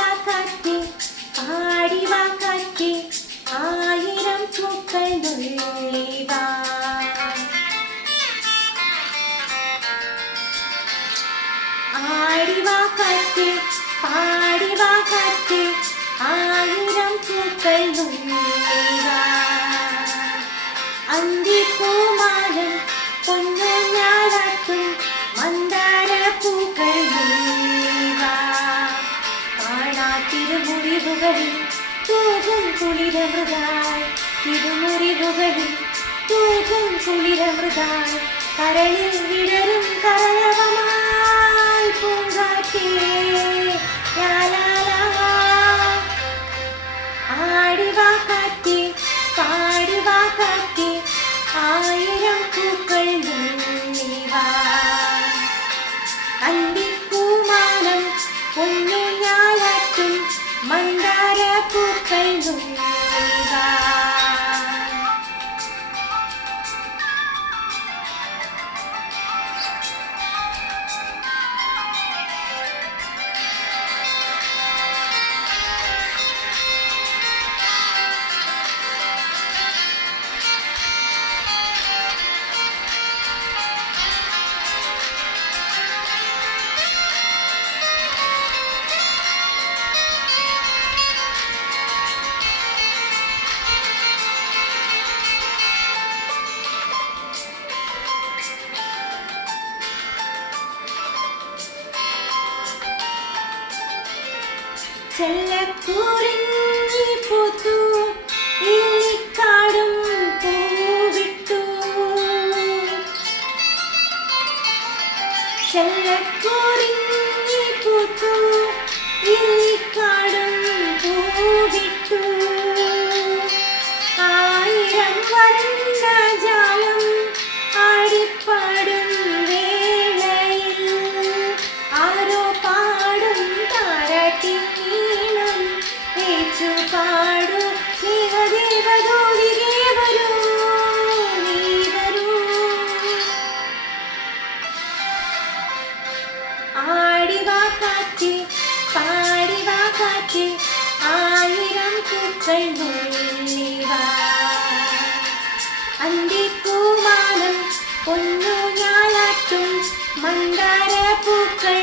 வா காற்றே ஆடிவா காற்றே ஆயிரம் பூக்கள் உள்ளே வா ஆடி வா காற்றே பாடி வா காற்றே ஆயிரம் பூக்கள் உள்ளே வா തിരുമുറിവുകളിൽ തൂകും കുളിരമൃതായി തിരുമുറിവുകളിൽ തൂകും കുളിരമൃതായി കരളിൽ വിടരും കരളിൽ மந்தார பூக்கள் ചെല്ലക്കുറിഞ്ഞിപ്പൊത്തു ഇല്ലിക്കാടും പൂവിട്ടു. ചെല്ലക്കുറിഞ്ഞിപ്പൊത്തു ഇല്ലിക്കാടും പൂവിട്ടു. അന്തിപ്പൂമാനം പൊന്നു ഞാലാട്ടും മന്ദാര പൂക്കൾ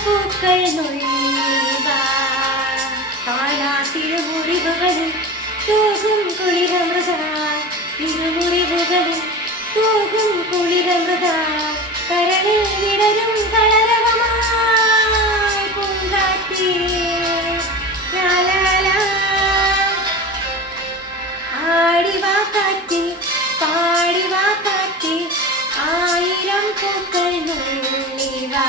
பூக்கள் மொழிவார் தானா திருமுறிவுகளும் தூகும் குளிரமிருதா திருமுறிவுகளும் தூகும் குளிரமிருதா கடலில் விடலும் கலரவமாய் பூங்காத்தே ஆடிவா காத்தி பாடிவா காத்தி ஆயிரம் பூக்கள் நுழைவா